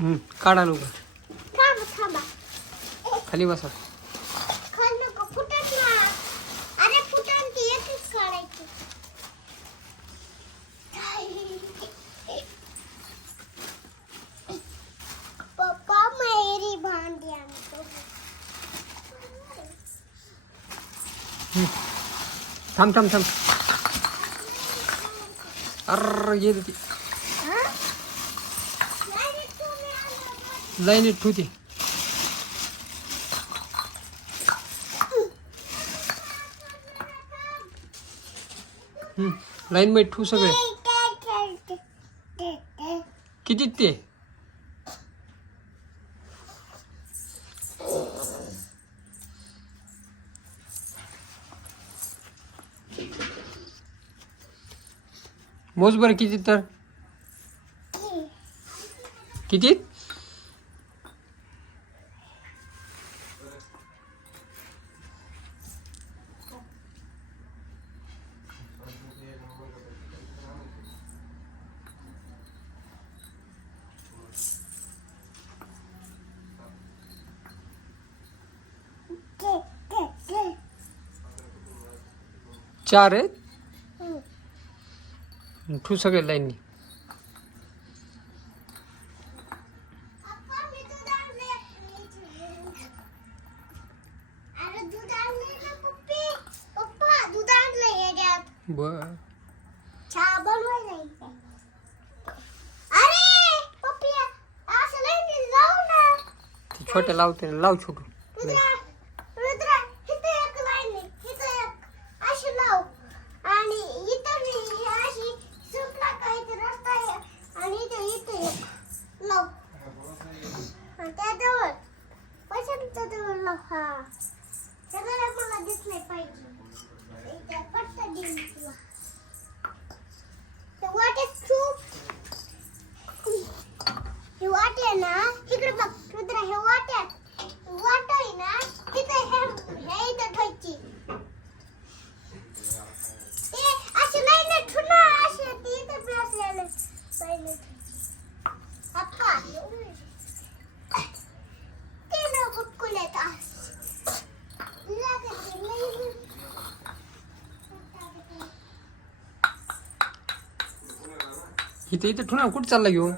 काढा नको. थांबा थांबा. खाली बसा. खाली नको फुटत ना. अरे फुटन ती एकच काढायची. पप्पा मेरी भांडी आणतो. थांब थांब थांब. अरे गेली ती. लाईनीत ठेवते. लाईन मध्ये ठेवू सगळे. किती ते मोज बरं किती तर किती. चार आहेत. ठेवू सगळे लाईननी. बर चहा बनवायला. अरे पप्पी असं नाही लावू ना. ते छोट्या लावते ना. लाव छोटू. रुद्रा रुद्रा इथे एक लाईन आहे. इथे एक अशी लाव आणि इथं नाही अशी सुटला काही रस्ता आहे आणि इथे एक लाव. आणि त्याजवळ पैशांच्या जवळ लाव. हा सगळ्याला मला दिसले पाहिजे. इथे पट्टा देईन तुला. ते वाटेत खूप हे वाटे ना इकडे बघ रुद्रा. हे वाट्यात वाट आहे ना तिथे हे इथं ठेवायची. ते अशी लाईन ठुना अशी ती इथे बसलेलं पहिले अप्पा ते ना बुटकुलेत इथे इथे ठेवू ना. कुठं चालला घेऊन.